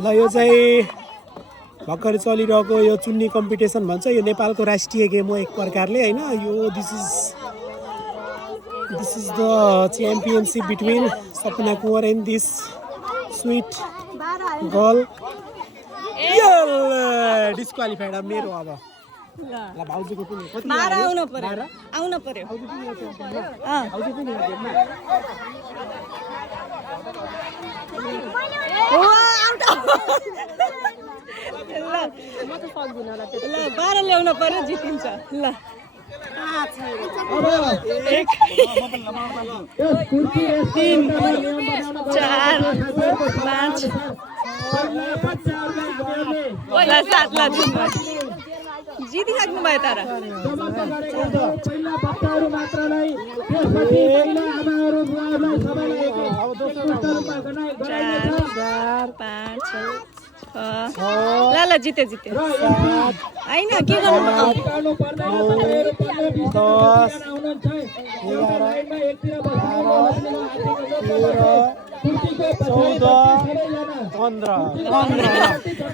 ल यो चाहिँ भर्खर चलिरहेको यो चुन्नी कम्पिटिसन भन्छ यो नेपालको राष्ट्रिय गेम हो एक प्रकारले हैन यो this is the championship between Sapna Kunwar and this sweet girl disqualified अब मेरो अब ल भाउजूको पनि कति आउन पर्यो ल 12 ल्याउन पर्यो जितिन्छ ल 1 3 4 5 ल 7 ल जितिसक्नु भयो तर 4 5 ल जिते होइन के गर्नु 10 11 12 13 14 15